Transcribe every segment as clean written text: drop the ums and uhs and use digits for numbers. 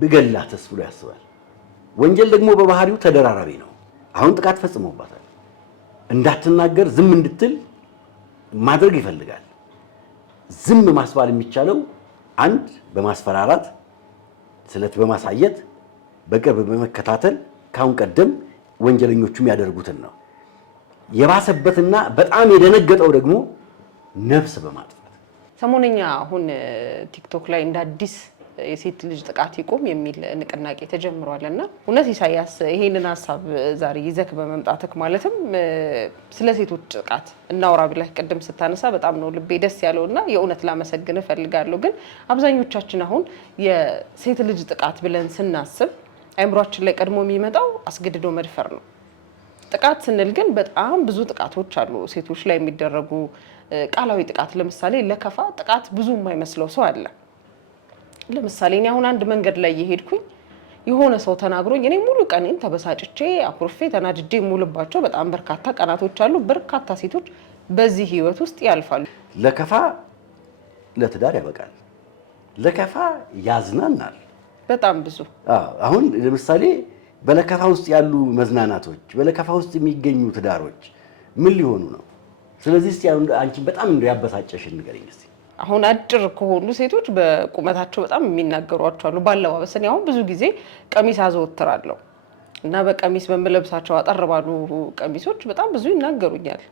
ብገላትስ ብሎ ያስባል። ወንጀል ደግሞ በባህሪው ተደራራቢ ነው። አሁን ጥቃት ፈጽሞባታል፣ እንዳትናገር ዝም እንድትል ማድረግ ይፈልጋል። ዝም ማስባል የሚቻለው አንድ በማስፈራራት ስለት በማሳየት በቅርብ በመከታተል ካሁን ቀደም ወንጀለኞቹ የሚያደርጉትን ነው። የባሰበትና በጣም የደነገጠው ደግሞ ነፍስ በማጥፋት ሰሞነኛ አሁን ቲክቶክ ላይ እንደ አዲስ የሴት ልጅ ጥቃት ይቆም የሚል ንቅናቄ ተጀምሯልና እውነት ኢሳያስ ይሄንን ሐሳብ ዛሬ ይዘክ በመምጣትክ ማለትም ስለ ሴቶች ጥቃት እናውራ ብለህ ቅድም ስታነሳ በጣም ነው ልቤ ደስ ያለውና የእውነት ላመሰግን እፈልጋለሁ። ግን አብዛኞቻችን አሁን የሴት ልጅ ጥቃት ብለን ስናስብ አይምሯችን ላይ ቀድሞ የሚመጣው አስገድዶ መድፈር ነው። ጥቃት ስንል ግን በጣም ብዙ ጥቃቶች አሉ ሴቶች ላይ የሚደረጉ ቃላዊ ጥቃት። ለምሳሌ ለከፋ ጥቃት ብዙ የማይመስለው ሰው አለ። ለምሳሌ እኔ አሁን አንድ መንገድ ላይ እየሄድኩኝ የሆነ ሰው ተናግሮኝ እኔ ሙሉ ቀኔን ተበሳጭቼ አኩርፌ ተናድጄ ሙሉባቸው በጣም በርካታ ቀናቶች አሉ። በርካታ ሴቶች በዚህ ህይወት ውስጥ ያልፋሉ። ለከፋ ለትዳር ያበቃል፣ ለከፋ ያዝናናል። በጣም ብዙ አሁን ለምሳሌ በለከፋ ውስጥ ያሉ መዝናናቶች፣ በለከፋ ውስጥ የሚገኙ ትዳሮች ምን ሊሆኑ ነው? ስለዚህ እስቲ አንቺ በጣም ያበሳጨሽ ንገረኝ እስቲ። አሁን አጭር ከሆኑ ሴቶች በቁመታቸው በጣም የሚናገሯቸው አሉ። ባለባበስ እኔ አሁን ብዙ ጊዜ ቀሚስ አዘወትራለሁ እና በቀሚስ በምለብሳቸው አጠር ባሉ ቀሚሶች በጣም ብዙ ይናገሩኛል።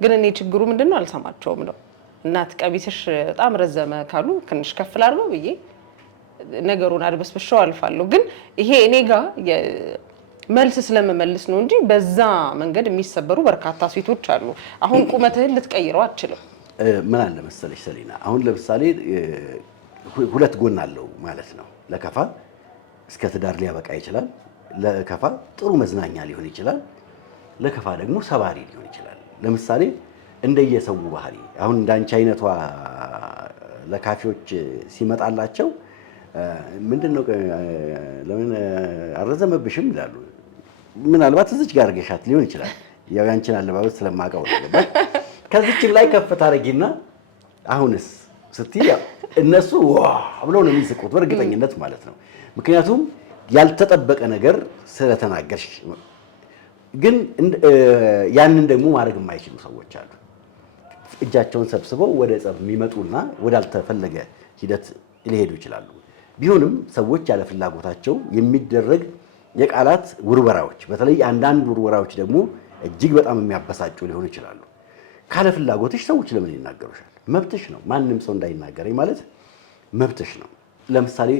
ግን እኔ ችግሩ ምንድነው አልሰማቸውም ነው። እናት ቀሚስሽ በጣም ረዘመ ካሉ ትንሽ ከፍ ላድርገው ብዬ ነገሩን አድበስብሻው አልፋለሁ። ግን ይሄ እኔ ጋር መልስ ስለምመልስ ነው እንጂ በዛ መንገድ የሚሰበሩ በርካታ ሴቶች አሉ። አሁን ቁመትህን ልትቀይረው አትችልም። ምን አለ መሰለሽ ሰሊና፣ አሁን ለምሳሌ ሁለት ጎን አለው ማለት ነው። ለከፋ እስከ ትዳር ሊያበቃ ይችላል። ለከፋ ጥሩ መዝናኛ ሊሆን ይችላል። ለከፋ ደግሞ ሰባሪ ሊሆን ይችላል። ለምሳሌ እንደየሰው ባህሪ አሁን እንዳንቺ አይነቷ ለካፊዎች ሲመጣላቸው ምንድነው ለምን አረዘመብሽም ይላሉ። ምናልባት እዚች ጋር አድርገሻት ሊሆን ይችላል። ያው ያንቺን አለባበስ ስለማውቀው ነው። ከዚህም ላይ ከፍ ታረጊና አሁንስ ስትይ እነሱ ዋው ብለው ነው የሚስቁት በእርግጠኝነት ማለት ነው። ምክንያቱም ያልተጠበቀ ነገር ስለተናገርሽ። ግን ያንን ደግሞ ማድረግ የማይችሉ ሰዎች አሉ። እጃቸውን ሰብስበው ወደ ጸብ የሚመጡና ወዳልተፈለገ ሂደት ሊሄዱ ይችላሉ። ቢሆንም ሰዎች ያለ ፍላጎታቸው የሚደረግ የቃላት ውርወራዎች፣ በተለይ አንዳንድ ውርወራዎች ደግሞ እጅግ በጣም የሚያበሳጩ ሊሆኑ ይችላሉ። ካለ ፍላጎትሽ ሰዎች ለምን ይናገሩሻል? መብትሽ ነው። ማንም ሰው እንዳይናገረኝ ማለት መብትሽ ነው። ለምሳሌ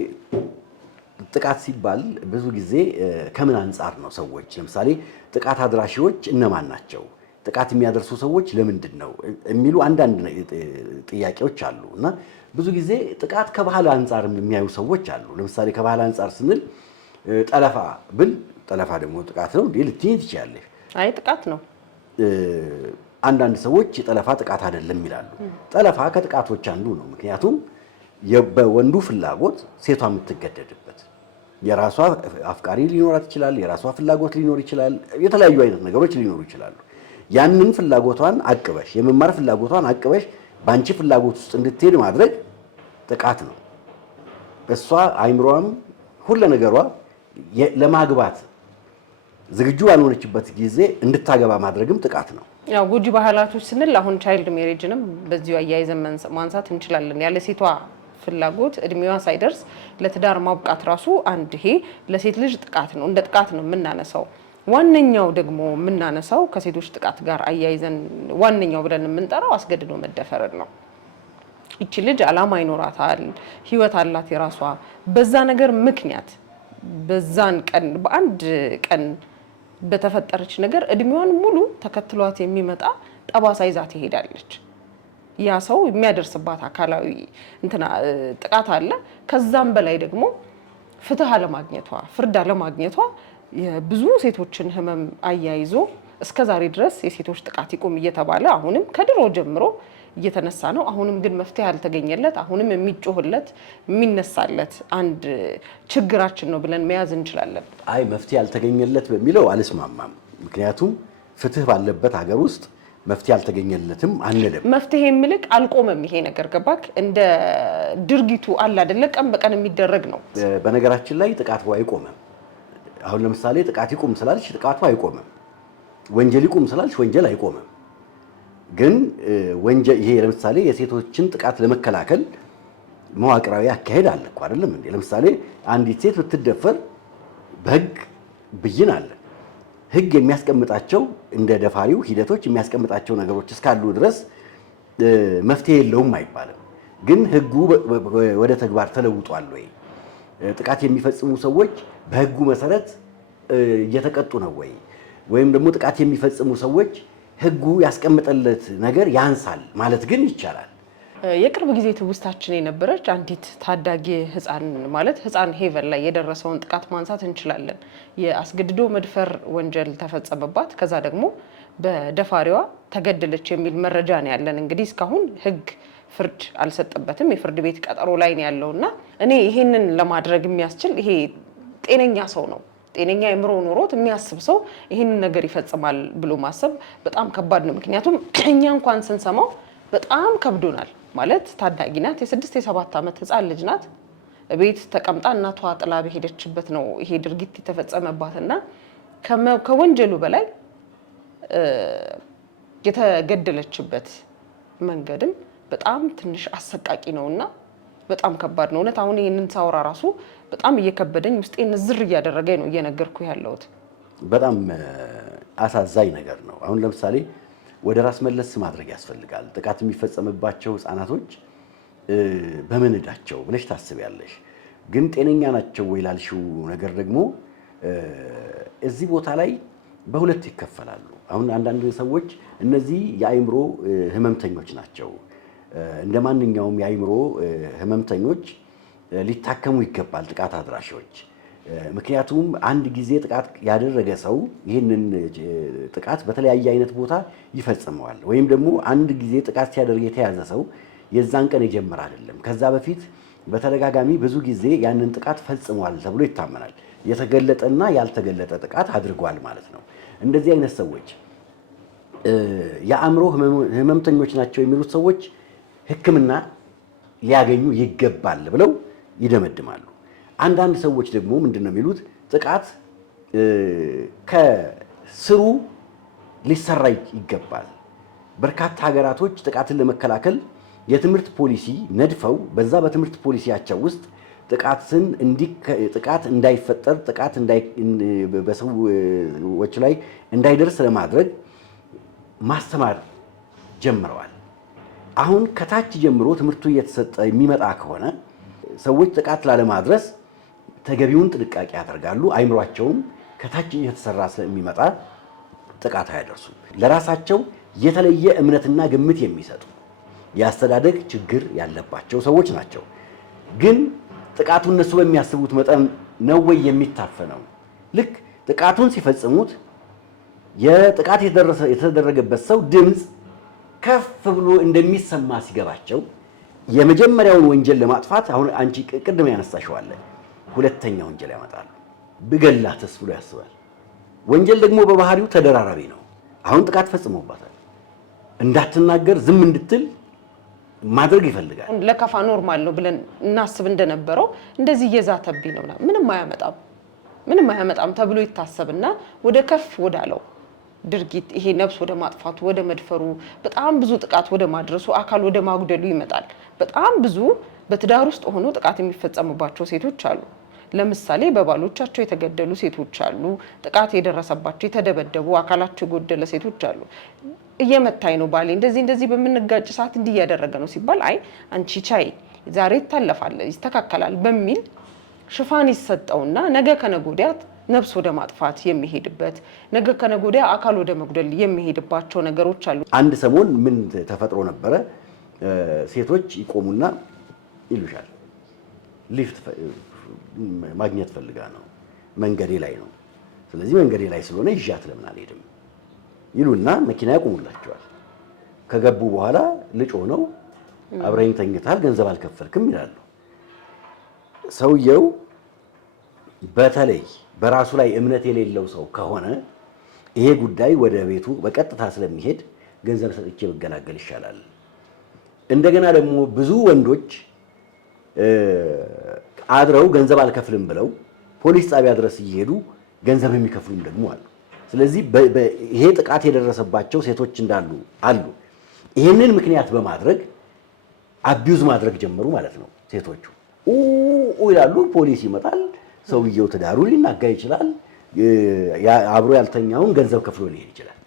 ጥቃት ሲባል ብዙ ጊዜ ከምን አንጻር ነው ሰዎች ለምሳሌ ጥቃት አድራሺዎች እነማን ናቸው? ጥቃት የሚያደርሱ ሰዎች ለምንድን ነው የሚሉ አንዳንድ ጥያቄዎች አሉ እና ብዙ ጊዜ ጥቃት ከባህል አንጻር የሚያዩ ሰዎች አሉ። ለምሳሌ ከባህል አንጻር ስንል ጠለፋ ብል ጠለፋ ደግሞ ጥቃት ነው እንዴ ልትይ ትችያለሽ። አይ ጥቃት ነው። አንዳንድ ሰዎች ጠለፋ ጥቃት አይደለም ይላሉ። ጠለፋ ከጥቃቶች አንዱ ነው። ምክንያቱም በወንዱ ፍላጎት ሴቷ የምትገደድበት የራሷ አፍቃሪ ሊኖራት ይችላል፣ የራሷ ፍላጎት ሊኖር ይችላል፣ የተለያዩ አይነት ነገሮች ሊኖሩ ይችላሉ። ያንን ፍላጎቷን አቅበሽ የመማር ፍላጎቷን አቅበሽ ባንቺ ፍላጎት ውስጥ እንድትሄድ ማድረግ ጥቃት ነው። እሷ አይምሮዋም ሁሉ ነገሯ ለማግባት ዝግጁ ባልሆነችበት ጊዜ እንድታገባ ማድረግም ጥቃት ነው። ያው ጎጂ ባህላቶች ስንል አሁን ቻይልድ ሜሬጅንም በዚሁ አያይዘን ማንሳት እንችላለን። ያለ ሴቷ ፍላጎት እድሜዋ ሳይደርስ ለትዳር ማብቃት ራሱ አንድ ይሄ ለሴት ልጅ ጥቃት ነው፣ እንደ ጥቃት ነው የምናነሳው። ዋነኛው ደግሞ የምናነሳው ከሴቶች ጥቃት ጋር አያይዘን ዋነኛው ብለን የምንጠራው አስገድዶ መደፈርን ነው። ይቺ ልጅ አላማ ይኖራታል፣ ህይወት አላት የራሷ። በዛ ነገር ምክንያት በዛን ቀን በአንድ ቀን በተፈጠረች ነገር እድሜዋን ሙሉ ተከትሏት የሚመጣ ጠባሳ ይዛ ትሄዳለች። ያ ሰው የሚያደርስባት አካላዊ ጥቃት አለ። ከዛም በላይ ደግሞ ፍትህ አለማግኘቷ፣ ፍርድ አለማግኘቷ የብዙ ሴቶችን ህመም አያይዞ እስከዛሬ ድረስ የሴቶች ጥቃት ይቁም እየተባለ አሁንም ከድሮ ጀምሮ እየተነሳ ነው። አሁንም ግን መፍትሄ ያልተገኘለት፣ አሁንም የሚጮህለት የሚነሳለት አንድ ችግራችን ነው ብለን መያዝ እንችላለን። አይ መፍትሄ ያልተገኘለት በሚለው አልስማማም። ምክንያቱም ፍትህ ባለበት ሀገር ውስጥ መፍትሄ አልተገኘለትም አንልም። መፍትሄ ምልክ አልቆመም። ይሄ ነገር ገባክ? እንደ ድርጊቱ አለ አይደለ? ቀን በቀን የሚደረግ ነው። በነገራችን ላይ ጥቃቱ አይቆምም። አሁን ለምሳሌ ጥቃት ይቁም ስላልሽ ጥቃቱ አይቆምም። ወንጀል ይቁም ስላልሽ ወንጀል አይቆምም። ግን ወንጀል ይሄ ለምሳሌ የሴቶችን ጥቃት ለመከላከል መዋቅራዊ አካሄድ አለ እኮ አይደለም እንዴ? ለምሳሌ አንዲት ሴት ብትደፈር በህግ ብይን አለ። ህግ የሚያስቀምጣቸው እንደ ደፋሪው ሂደቶች የሚያስቀምጣቸው ነገሮች እስካሉ ድረስ መፍትሄ የለውም አይባልም። ግን ህጉ ወደ ተግባር ተለውጧል ወይ? ጥቃት የሚፈጽሙ ሰዎች በህጉ መሰረት እየተቀጡ ነው ወይ? ወይም ደግሞ ጥቃት የሚፈጽሙ ሰዎች ህጉ ያስቀምጠለት ነገር ያንሳል ማለት ግን ይቻላል። የቅርብ ጊዜ ትውስታችን የነበረች አንዲት ታዳጊ ህፃን ማለት ህፃን ሄቨን ላይ የደረሰውን ጥቃት ማንሳት እንችላለን። የአስገድዶ መድፈር ወንጀል ተፈጸመባት፣ ከዛ ደግሞ በደፋሪዋ ተገደለች የሚል መረጃ ነው ያለን። እንግዲህ እስካሁን ህግ ፍርድ አልሰጠበትም፣ የፍርድ ቤት ቀጠሮ ላይ ነው ያለውና እኔ ይሄንን ለማድረግ የሚያስችል ይሄ ጤነኛ ሰው ነው ጤነኛ አእምሮ ኖሮት የሚያስብ ሰው ይሄንን ነገር ይፈጽማል ብሎ ማሰብ በጣም ከባድ ነው። ምክንያቱም እኛ እንኳን ስንሰማው በጣም ከብዶናል። ማለት ታዳጊ ናት፣ የ6 የ7 ዓመት ህፃን ልጅ ናት። ቤት ተቀምጣ እናቷ ጥላ በሄደችበት ነው ይሄ ድርጊት የተፈጸመባትና ከወንጀሉ በላይ የተገደለችበት መንገድም በጣም ትንሽ አሰቃቂ ነውና በጣም ከባድ ነው። እውነት አሁን ይሄንን ሳወራ ራሱ በጣም እየከበደኝ ውስጤን ዝር እያደረገኝ ነው እየነገርኩ ያለሁት። በጣም አሳዛኝ ነገር ነው። አሁን ለምሳሌ ወደ ራስ መለስ ማድረግ ያስፈልጋል። ጥቃት የሚፈጸምባቸው ህፃናቶች በምን እዳቸው ብለሽ ታስቢያለሽ? ግን ጤነኛ ናቸው ወይ ላልሽው ነገር ደግሞ እዚህ ቦታ ላይ በሁለት ይከፈላሉ። አሁን አንዳንድ ሰዎች እነዚህ የአእምሮ ህመምተኞች ናቸው፣ እንደ ማንኛውም የአእምሮ ህመምተኞች ሊታከሙ ይገባል ጥቃት አድራሾች። ምክንያቱም አንድ ጊዜ ጥቃት ያደረገ ሰው ይህንን ጥቃት በተለያየ አይነት ቦታ ይፈጽመዋል። ወይም ደግሞ አንድ ጊዜ ጥቃት ሲያደርግ የተያዘ ሰው የዛን ቀን የጀመረ አይደለም። ከዛ በፊት በተደጋጋሚ ብዙ ጊዜ ያንን ጥቃት ፈጽሟል ተብሎ ይታመናል። የተገለጠና ያልተገለጠ ጥቃት አድርጓል ማለት ነው። እንደዚህ አይነት ሰዎች የአእምሮ ህመምተኞች ናቸው የሚሉት ሰዎች ሕክምና ሊያገኙ ይገባል ብለው ይደመድማሉ። አንዳንድ ሰዎች ደግሞ ምንድነው የሚሉት? ጥቃት ከስሩ ሊሰራ ይገባል። በርካታ ሀገራቶች ጥቃትን ለመከላከል የትምህርት ፖሊሲ ነድፈው በዛ በትምህርት ፖሊሲያቸው ውስጥ ጥቃት እንዳይፈጠር ጥቃት በሰዎች ላይ እንዳይደርስ ለማድረግ ማስተማር ጀምረዋል። አሁን ከታች ጀምሮ ትምህርቱ እየተሰጠ የሚመጣ ከሆነ ሰዎች ጥቃት ላለማድረስ ተገቢውን ጥንቃቄ ያደርጋሉ። አይምሯቸውም ከታች እየተሰራ ስለሚመጣ ጥቃት አያደርሱም። ለራሳቸው የተለየ እምነትና ግምት የሚሰጡ የአስተዳደግ ችግር ያለባቸው ሰዎች ናቸው። ግን ጥቃቱ እነሱ በሚያስቡት መጠን ነው ወይ የሚታፈነው? ልክ ጥቃቱን ሲፈጽሙት የጥቃት የተደረገበት ሰው ድምፅ ከፍ ብሎ እንደሚሰማ ሲገባቸው የመጀመሪያውን ወንጀል ለማጥፋት አሁን አንቺ ቅድም ያነሳሽዋለ ሁለተኛ ወንጀል ያመጣሉ። ብገላትስ ብሎ ያስባል። ወንጀል ደግሞ በባህሪው ተደራራቢ ነው። አሁን ጥቃት ፈጽሞባታል፣ እንዳትናገር ዝም እንድትል ማድረግ ይፈልጋል። ለከፋ ኖርማል ነው ብለን እናስብ እንደነበረው እንደዚህ እየዛተብኝ ነው ምንም አያመጣም ተብሎ ይታሰብና ወደ ከፍ ወዳለው ድርጊት ይሄ ነፍስ ወደ ማጥፋቱ ወደ መድፈሩ በጣም ብዙ ጥቃት ወደ ማድረሱ አካል ወደ ማጉደሉ ይመጣል። በጣም ብዙ በትዳር ውስጥ ሆኖ ጥቃት የሚፈጸምባቸው ሴቶች አሉ። ለምሳሌ በባሎቻቸው የተገደሉ ሴቶች አሉ። ጥቃት የደረሰባቸው የተደበደቡ አካላቸው የጎደለ ሴቶች አሉ። እየመታኝ ነው ባሌ እንደዚህ በምንጋጭ ሰዓት እንዲህ እያደረገ ነው ሲባል አይ አንቺ ቻይ ዛሬ ይታለፋል ይስተካከላል በሚል ሽፋን ይሰጠውና ነገ ከነገ ወዲያ ነፍስ ወደ ማጥፋት የሚሄድበት ነገ ከነገ ወዲያ አካል ወደ መጉደል የሚሄድባቸው ነገሮች አሉ። አንድ ሰሞን ምን ተፈጥሮ ነበረ? ሴቶች ይቆሙና ይሉሻል ሊፍት ማግኘት ፈልጋ ነው፣ መንገዴ ላይ ነው፣ ስለዚህ መንገዴ ላይ ስለሆነ ይዣት ለምን አልሄድም ይሉና መኪና ያቆሙላቸዋል። ከገቡ በኋላ ልጅ ሆነው አብረኝ ተኝተሃል ገንዘብ አልከፈልክም ይላሉ። ሰውየው በተለይ በራሱ ላይ እምነት የሌለው ሰው ከሆነ ይሄ ጉዳይ ወደ ቤቱ በቀጥታ ስለሚሄድ ገንዘብ ሰጥቼ መገላገል ይሻላል። እንደገና ደግሞ ብዙ ወንዶች አድረው ገንዘብ አልከፍልም ብለው ፖሊስ ጣቢያ ድረስ እየሄዱ ገንዘብ የሚከፍሉም ደግሞ አሉ። ስለዚህ ይሄ ጥቃት የደረሰባቸው ሴቶች እንዳሉ አሉ። ይሄንን ምክንያት በማድረግ አቢዩዝ ማድረግ ጀመሩ ማለት ነው። ሴቶቹ ይላሉ፣ ፖሊስ ይመጣል፣ ሰውየው ትዳሩ ሊናጋ ይችላል፣ አብሮ ያልተኛውን ገንዘብ ከፍሎ ሊሄድ ይችላል።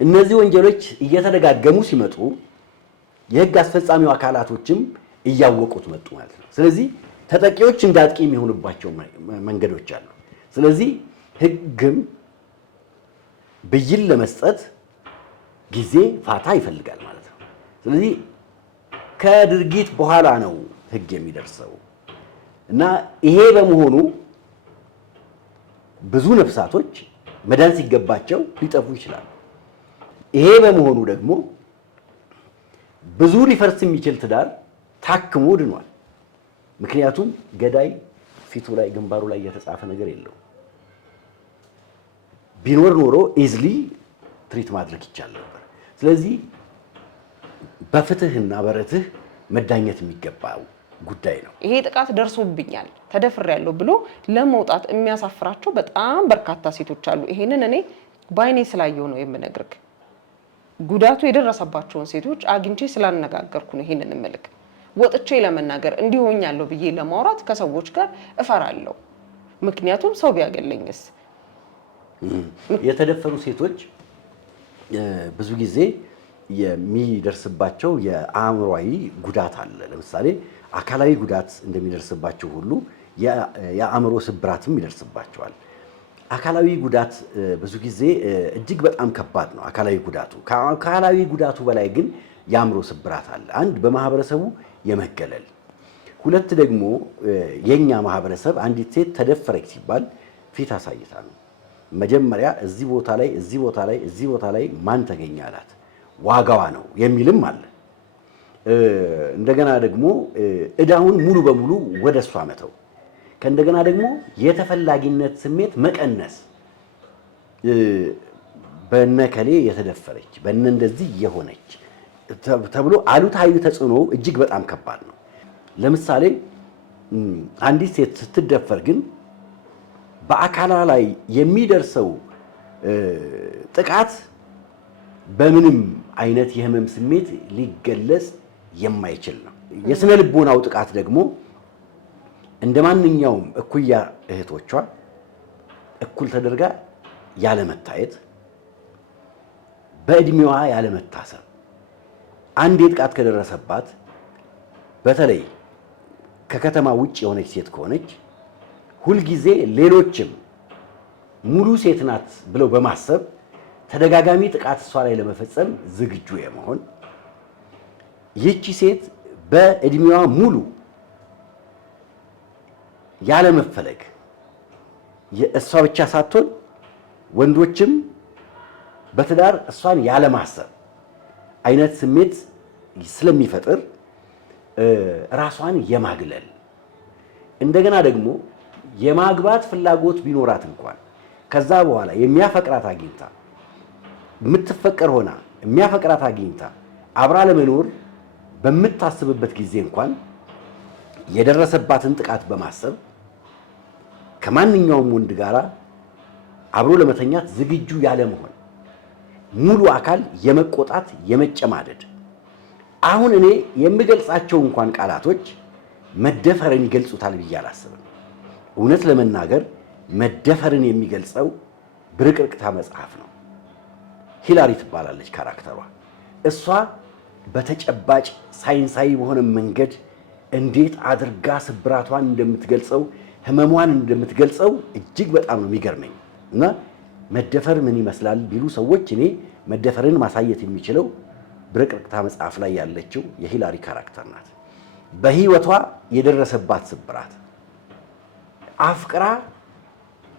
እነዚህ ወንጀሎች እየተደጋገሙ ሲመጡ የህግ አስፈጻሚው አካላቶችም እያወቁት መጡ ማለት ነው። ስለዚህ ተጠቂዎች እንደ አጥቂ የሚሆኑባቸው መንገዶች አሉ። ስለዚህ ህግም ብይን ለመስጠት ጊዜ ፋታ ይፈልጋል ማለት ነው። ስለዚህ ከድርጊት በኋላ ነው ህግ የሚደርሰው እና ይሄ በመሆኑ ብዙ ነፍሳቶች መዳን ሲገባቸው ሊጠፉ ይችላሉ። ይሄ በመሆኑ ደግሞ ብዙ ሊፈርስ የሚችል ትዳር ታክሞ ድኗል። ምክንያቱም ገዳይ ፊቱ ላይ ግንባሩ ላይ የተጻፈ ነገር የለው። ቢኖር ኖሮ ኢዝሊ ትሪት ማድረግ ይቻል ነበር። ስለዚህ በፍትህና በርትህ መዳኘት የሚገባው ጉዳይ ነው። ይሄ ጥቃት ደርሶብኛል ተደፍሬያለሁ ብሎ ለመውጣት የሚያሳፍራቸው በጣም በርካታ ሴቶች አሉ። ይሄንን እኔ ባይኔ ስላየው ነው የምነግርህ። ጉዳቱ የደረሰባቸውን ሴቶች አግኝቼ ስላነጋገርኩ ነው ይሄንን መልክ ወጥቼ ለመናገር እንዲሆኛለሁ ብዬ ለማውራት ከሰዎች ጋር እፈራለሁ። ምክንያቱም ሰው ቢያገለኝስ። የተደፈሩ ሴቶች ብዙ ጊዜ የሚደርስባቸው የአእምሯዊ ጉዳት አለ። ለምሳሌ አካላዊ ጉዳት እንደሚደርስባቸው ሁሉ የአእምሮ ስብራትም ይደርስባቸዋል። አካላዊ ጉዳት ብዙ ጊዜ እጅግ በጣም ከባድ ነው አካላዊ ጉዳቱ። ከአካላዊ ጉዳቱ በላይ ግን የአእምሮ ስብራት አለ። አንድ በማህበረሰቡ የመገለል፣ ሁለት ደግሞ የኛ ማህበረሰብ አንዲት ሴት ተደፈረች ሲባል ፊት አሳይታ ነው። መጀመሪያ እዚህ ቦታ ላይ እዚህ ቦታ ላይ እዚህ ቦታ ላይ ማን ተገኘ አላት፣ ዋጋዋ ነው የሚልም አለ። እንደገና ደግሞ እዳውን ሙሉ በሙሉ ወደሷ መተው፣ ከእንደገና ደግሞ የተፈላጊነት ስሜት መቀነስ። በነከሌ የተደፈረች በነ እንደዚህ የሆነች ተብሎ አሉታዊ ተጽዕኖ እጅግ በጣም ከባድ ነው። ለምሳሌ አንዲት ሴት ስትደፈር ግን በአካሏ ላይ የሚደርሰው ጥቃት በምንም አይነት የህመም ስሜት ሊገለጽ የማይችል ነው። የስነ ልቦናው ጥቃት ደግሞ እንደ ማንኛውም እኩያ እህቶቿ እኩል ተደርጋ ያለመታየት፣ በእድሜዋ ያለመታሰብ፣ አንድ ጥቃት ከደረሰባት በተለይ ከከተማ ውጭ የሆነች ሴት ከሆነች ሁልጊዜ ሌሎችም ሙሉ ሴት ናት ብለው በማሰብ ተደጋጋሚ ጥቃት እሷ ላይ ለመፈጸም ዝግጁ የመሆን፣ ይህቺ ሴት በእድሜዋ ሙሉ ያለመፈለግ፣ እሷ ብቻ ሳትሆን ወንዶችም በትዳር እሷን ያለማሰብ አይነት ስሜት ስለሚፈጥር ራሷን የማግለል፣ እንደገና ደግሞ የማግባት ፍላጎት ቢኖራት እንኳን ከዛ በኋላ የሚያፈቅራት አግኝታ የምትፈቀር ሆና የሚያፈቅራት አግኝታ አብራ ለመኖር በምታስብበት ጊዜ እንኳን የደረሰባትን ጥቃት በማሰብ ከማንኛውም ወንድ ጋር አብሮ ለመተኛት ዝግጁ ያለ መሆን፣ ሙሉ አካል የመቆጣት የመጨማደድ። አሁን እኔ የምገልጻቸው እንኳን ቃላቶች መደፈርን ይገልጹታል ብዬ አላስብም። እውነት ለመናገር መደፈርን የሚገልጸው ብርቅርቅታ መጽሐፍ ነው። ሂላሪ ትባላለች ካራክተሯ። እሷ በተጨባጭ ሳይንሳዊ በሆነ መንገድ እንዴት አድርጋ ስብራቷን እንደምትገልጸው ህመሟን እንደምትገልጸው እጅግ በጣም ነው የሚገርመኝ። እና መደፈር ምን ይመስላል ቢሉ ሰዎች እኔ መደፈርን ማሳየት የሚችለው ብርቅርቅታ መጽሐፍ ላይ ያለችው የሂላሪ ካራክተር ናት። በህይወቷ የደረሰባት ስብራት፣ አፍቅራ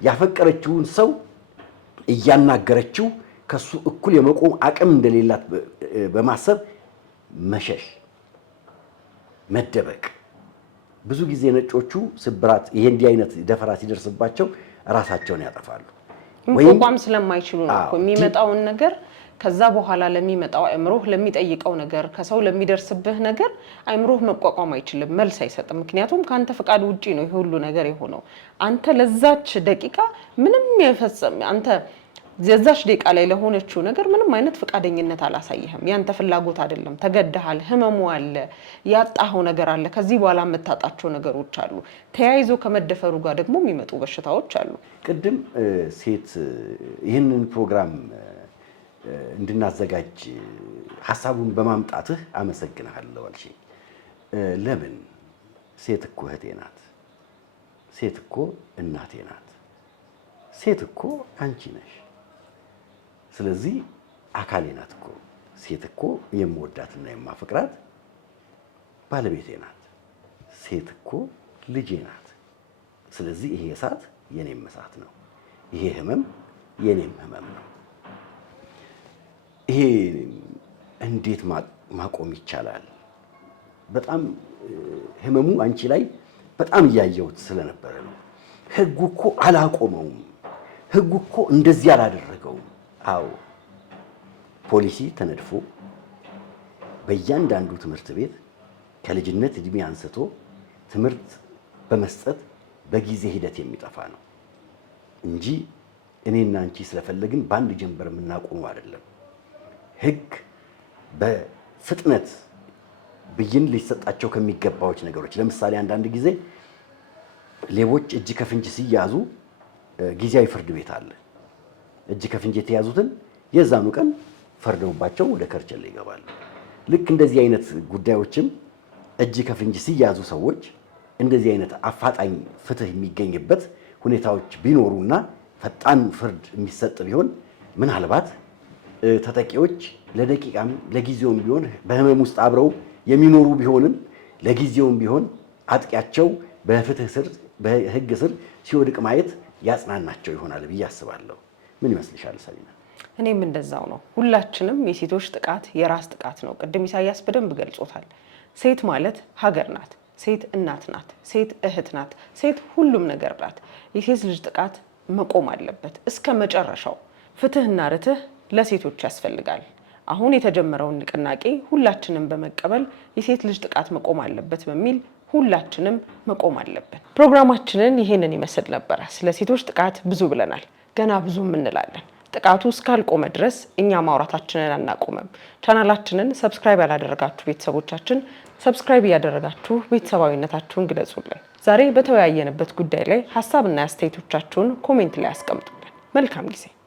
ያፈቀረችውን ሰው እያናገረችው ከሱ እኩል የመቆም አቅም እንደሌላት በማሰብ መሸሽ፣ መደበቅ። ብዙ ጊዜ ነጮቹ ስብራት ይሄ እንዲህ አይነት ደፈራ ሲደርስባቸው ራሳቸውን ያጠፋሉ። መቋቋም ስለማይችሉ ነው እኮ የሚመጣውን ነገር ከዛ በኋላ ለሚመጣው አእምሮህ ለሚጠይቀው ነገር ከሰው ለሚደርስብህ ነገር አእምሮህ መቋቋም አይችልም፣ መልስ አይሰጥም። ምክንያቱም ካንተ ፍቃድ ውጪ ነው ይሄ ሁሉ ነገር የሆነው። አንተ ለዛች ደቂቃ ምንም የፈጸም አንተ የዛች ደቂቃ ላይ ለሆነችው ነገር ምንም አይነት ፍቃደኝነት አላሳየህም። ያንተ ፍላጎት አይደለም፣ ተገደሃል፣ ህመሙ አለ፣ ያጣኸው ነገር አለ፣ ከዚህ በኋላ የምታጣቸው ነገሮች አሉ። ተያይዞ ከመደፈሩ ጋር ደግሞ የሚመጡ በሽታዎች አሉ። ቅድም ሴት ይህንን ፕሮግራም እንድናዘጋጅ ሐሳቡን በማምጣትህ አመሰግናለሁ አልሽ። ለምን? ሴት እኮ እህቴ ናት፣ ሴት እኮ እናቴ ናት፣ ሴት እኮ አንቺ ነሽ። ስለዚህ አካሌ ናት እኮ ሴት እኮ የምወዳትና የማፈቅራት ባለቤቴ ናት፣ ሴት እኮ ልጄ ናት። ስለዚህ ይሄ እሳት የኔም እሳት ነው፣ ይሄ ህመም የኔም ህመም ነው። ይሄ እንዴት ማቆም ይቻላል? በጣም ህመሙ አንቺ ላይ በጣም እያየሁት ስለነበረ ነው። ህጉ እኮ አላቆመውም፣ ህጉ እኮ እንደዚህ አላደረገውም። አዎ ፖሊሲ ተነድፎ በእያንዳንዱ ትምህርት ቤት ከልጅነት እድሜ አንስቶ ትምህርት በመስጠት በጊዜ ሂደት የሚጠፋ ነው እንጂ እኔና አንቺ ስለፈለግን በአንድ ጀንበር የምናቆመው አይደለም። ህግ በፍጥነት ብይን ሊሰጣቸው ከሚገባዎች ነገሮች ለምሳሌ አንዳንድ ጊዜ ሌቦች እጅ ከፍንጅ ሲያዙ ጊዜያዊ ፍርድ ቤት አለ። እጅ ከፍንጅ የተያዙትን የዛኑ ቀን ፈርደውባቸው ወደ ከርቸሌ ይገባሉ። ልክ እንደዚህ አይነት ጉዳዮችም እጅ ከፍንጅ ሲያዙ ሰዎች እንደዚህ አይነት አፋጣኝ ፍትህ የሚገኝበት ሁኔታዎች ቢኖሩና ፈጣን ፍርድ የሚሰጥ ቢሆን ምናልባት ተጠቂዎች ለደቂቃም ለጊዜውም ቢሆን በህመም ውስጥ አብረው የሚኖሩ ቢሆንም ለጊዜውም ቢሆን አጥቂያቸው በፍትህ ስር በህግ ስር ሲወድቅ ማየት ያጽናናቸው ይሆናል ብዬ አስባለሁ። ምን ይመስልሻል ሰሊና? እኔም እንደዛው ነው። ሁላችንም የሴቶች ጥቃት የራስ ጥቃት ነው። ቅድም ኢሳያስ በደንብ ገልጾታል። ሴት ማለት ሀገር ናት፣ ሴት እናት ናት፣ ሴት እህት ናት፣ ሴት ሁሉም ነገር ናት። የሴት ልጅ ጥቃት መቆም አለበት እስከ መጨረሻው። ፍትህና ርትህ ለሴቶች ያስፈልጋል። አሁን የተጀመረውን ንቅናቄ ሁላችንም በመቀበል የሴት ልጅ ጥቃት መቆም አለበት በሚል ሁላችንም መቆም አለብን። ፕሮግራማችንን ይሄንን ይመስል ነበረ። ስለ ሴቶች ጥቃት ብዙ ብለናል፣ ገና ብዙ እንላለን። ጥቃቱ እስካልቆመ ድረስ እኛ ማውራታችንን አናቆምም። ቻናላችንን ሰብስክራይብ ያላደረጋችሁ ቤተሰቦቻችን ሰብስክራይብ እያደረጋችሁ ቤተሰባዊነታችሁን ግለጹልን። ዛሬ በተወያየንበት ጉዳይ ላይ ሀሳብና አስተያየቶቻችሁን ኮሜንት ላይ አስቀምጡልን። መልካም ጊዜ